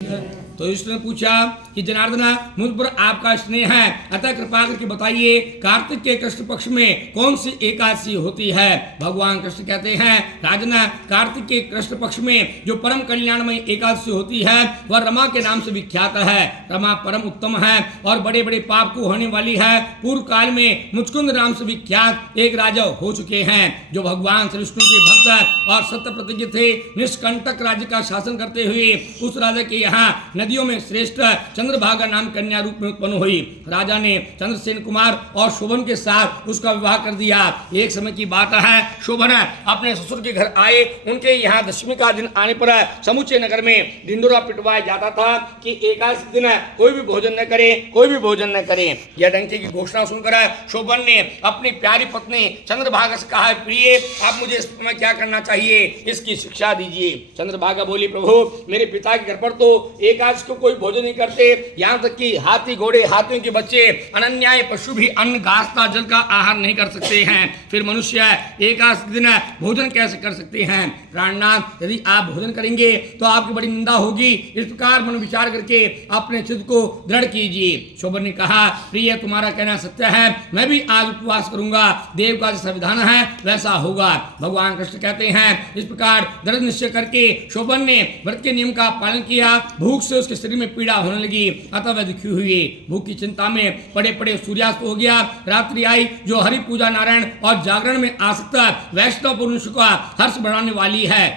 तो युधिष्ठिर ने पूछा कि जनार्दन, मुझ पर आपका स्नेह है, अतः कृपा करके बताइए कार्तिक के कृष्ण पक्ष में कौन सी एकादशी होती है। भगवान कृष्ण कहते हैं, राजन, कार्तिक के कृष्ण पक्ष में जो परम कल्याणमय एकादशी होती है वह रमा के नाम से विख्यात है। रमा परम उत्तम है और बड़े बड़े पाप को होने वाली है। पूर्व काल में मुचकुंद नाम से विख्यात एक राजा हो चुके हैं जो भगवान श्री विष्णु के भक्त और सत्य प्रतिज्ञ थे। निष्कंटक राज्य का शासन करते हुए उस राजा के यहाँ नदियों में श्रेष्ठ चंद्रभागा नाम कन्या रूप में उत्पन्न हुई। राजा ने चंद्रसेन कुमार और शोभन के साथ उसका विवाह कर दिया। एक समय की बात है, शोभन अपने ससुर के घर आए। उनके यहाँ दशमी का दिन आने पर समूचे नगर में ढिंडोरा पिटवाया जाता था कि एकादशी दिन कोई भी भोजन न करे, कोई भी भोजन न करे। यह डंके की घोषणा सुनकर शोभन ने अपनी प्यारी पत्नी चंद्रभागा से कहा, प्रिय, आप मुझे इस समय क्या करना चाहिए, इसकी शिक्षा दीजिए। चंद्रभागा बोली, प्रभु, मेरे पिता के घर पर तो एकादशी को कोई भोजन नहीं करते, यहाँ तक कि हाथी घोड़े हाथियों के बच्चे अनन्याय पशु भी अन्न घासता जल का आहार नहीं कर सकते हैं, फिर मनुष्य एकादशी दिन भोजन कैसे कर सकते हैं। प्राणनाथ, यदि आप भोजन करेंगे तो आपकी बड़ी निंदा होगी। इस प्रकार मन विचार करके अपने चित्त को दृढ़ कीजिए। शोभन ने कहा, प्रिय, तुम्हारा कहना सत्य है, मैं भी आज उपवास करूंगा, देव का जैसा विधान है वैसा होगा। भगवान कृष्ण कहते हैं, इस प्रकार दृढ़ निश्चय करके शोभन ने व्रत के नियम का पालन किया। भूख से उसके शरीर में पीड़ा होने लगी, अतः वह दुखी हुई। भूख की चिंता में पड़े पड़े सूर्यास्त हो गया। रात्रि आई जो हरि पूजा नारायण और जागरण में आसक्त वैष्णव पुरुष का हर्ष बढ़ाने वाली है,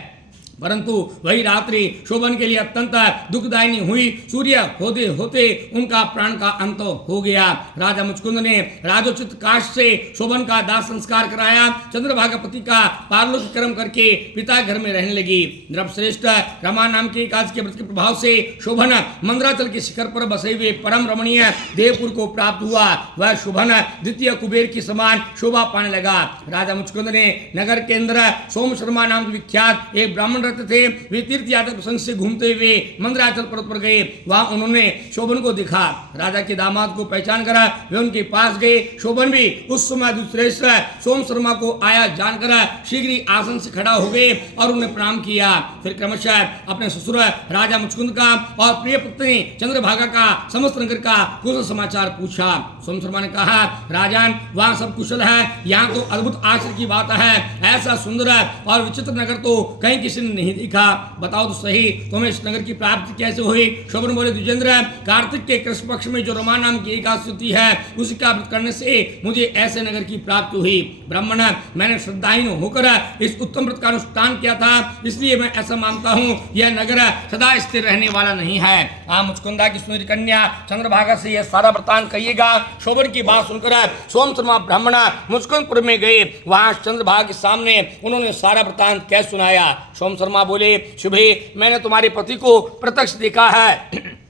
परंतु वही रात्रि शोभन के लिए अत्यंत दुखदायिनी हुई। सूर्य होते होते उनका प्राण का अंत हो गया। राजा मुचकुंद ने राजोचित काश से शोभन का दाह संस्कार कराया। चंद्रभागा पति का पारलौकिक कर्म करके पिता घर में रहने लगी। नृपश्रेष्ठ रमा नाम के एकादशी के व्रत के प्रभाव से शोभन मंदराचल के शिखर पर बसे हुए परम रमणीय देवपुर को प्राप्त हुआ। वह शोभन द्वितीय कुबेर की समान शोभा पाने लगा। राजा मुचकुंद ने नगर के अंदर सोम शर्मा नाम विख्यात एक ब्राह्मण थे। वे तीर्थ यात्रा प्रसंग से घूमते हुए मंदराचल पर्वत पर गए। वहां उन्होंने शोभन को देखा। राजा के दामाद को पहचान करा वे उनके पास गए। शोभन भी उस समय दूसरेश्वर सोम शर्मा को आया जानकर शीघ्र ही आसन से खड़ा हो गए और उन्हें प्रणाम किया। फिर क्रमशः अपने ससुर राजा मुचकुंद का और प्रिय पत्नी चंद्रभागा का समस्त नगर का कुशल समाचार पूछा। सोम शर्मा ने कहा, राजन, वहाँ सब कुशल है। यहाँ तो अद्भुत आश्चर्य की बात है, ऐसा सुंदर और विचित्र नगर तो कहीं किसी ने नहीं देखा। बताओ तो सही, तुम्हें इस नगर की प्राप्ति कैसे हुई। शोभन बोले, द्विजेंद्र, कार्तिक के कृष्ण पक्ष में जो रमा नाम की एकादशी होती है उसी का व्रत करने से मुझे ऐसे नगर की प्राप्ति हुई। ब्राह्मण, मैंने श्रद्धाहीन होकर इस उत्तम व्रत का अनुष्ठान किया था, इसलिए मैं ऐसा मानता हूँ यह नगर सदा स्थिर रहने वाला नहीं है। आप मुचकुंदा की सुंदरी कन्या चंद्रभागा से यह सारा वृत्तांत कहिएगा। शोभन की बात सुनकर सोम शर्मा ब्राह्मण मुचकुंदपुर में गए। वहां चंद्रभागा के सामने उन्होंने सारा वृत्तांत कैसे सुनाया। सोम शर्मा बोले, शुभे, मैंने तुम्हारे पति को प्रत्यक्ष देखा है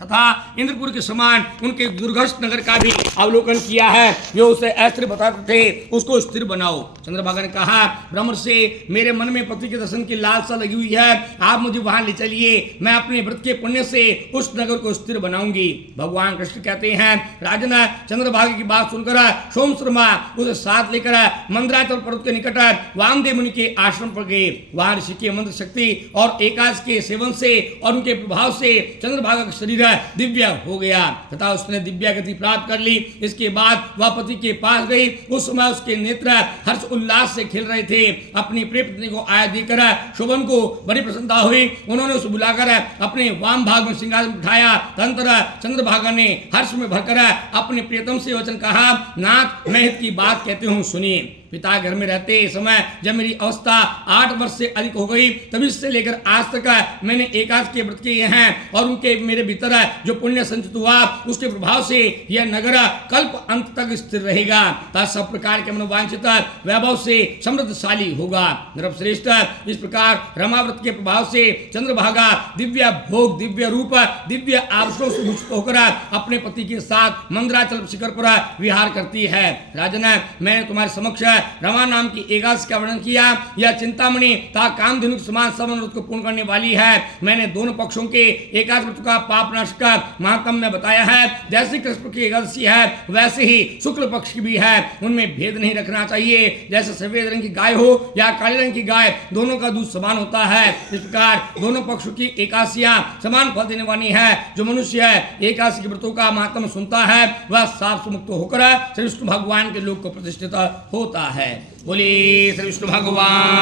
तथा इंद्रपुर के समान उनके दुर्घट नगर का भी अवलोकन किया है। जो उसे अस्थिर बताते थे उसको स्थिर बनाओ। चंद्रभागा ने कहा, ब्रह्म से मेरे मन में पति के दर्शन की लालसा लगी हुई है, आप मुझे वहां ले चलिए, मैं अपने व्रत के पुण्य से उस नगर को स्थिर बनाऊंगी। भगवान कृष्ण कहते हैं, राजन, चंद्रभागा की बात सुनकर सोम शर्मा उसे साथ लेकर मंदराचल पर्वत के निकट वामदेव मुनि के आश्रम पर गए। वहां ऋषि के मंत्र शक्ति और एकादशी के सेवन से और उनके प्रभाव से चंद्रभागा का शरीर दिव्य हो गया तथा उसने दिव्य गति प्राप्त कर ली। इसके बाद वह पति के पास गई। उस समय उसके नेत्र हर्ष उल्लास से खिल रहे थे। अपनी प्रिय पत्नी को आया देकर शोभन को बड़ी प्रसन्नता हुई। उन्होंने उसे बुलाकर अपने वाम भाग में सिंहासन बिठाया। तदंतर चंद्रभागा ने हर्ष में भरकर अपने प्रियतम से वचन कहा, नाथ, मैं हित की बात कहते हूँ, सुनिए। पिता घर में रहते समय जब मेरी अवस्था 8 वर्ष से अधिक हो गई, तभी से लेकर आज तक मैंने एकादशी के व्रत किए हैं और उनके मेरे भीतर जो पुण्य संचित हुआ उसके प्रभाव से यह नगर कल्प अंत तक स्थिर रहेगा तथा सब प्रकार के मनोवांछित वैभव से समृद्धशाली होगा। नृपश्रेष्ठ, इस प्रकार रमाव्रत के प्रभाव से चंद्रभागा दिव्य भोग, दिव्य रूप, दिव्य आभूषणों से भूषित होकर अपने पति के साथ मंदराचल शिखर पर विहार करती है। राजन, मैंने तुम्हारे समक्ष रमा नाम की एकादशी का वर्णन किया। यह चिंतामणि ता कामधेनु के समान सब अनुरोध को पूर्ण करने वाली है। मैंने दोनों पक्षों के एकादश व्रत का पाप नाश का महात्म्य में बताया है। जैसे कृष्ण की एकादशी है वैसे ही शुक्ल पक्ष की भी है, उनमें भेद नहीं रखना चाहिए। जैसे सफेद रंग की गाय हो या काले रंग की गाय, दोनों का दूध समान होता है। इस प्रकार दोनों पक्षों की एकादशियां समान फल देने वाली है। जो मनुष्य एकादशी के व्रतों का महात्म्य सुनता है वह साफ मुक्त होकर श्री विष्णु भगवान के लोक को प्रतिष्ठित होता है। बोलिए श्री विष्णु भगवान।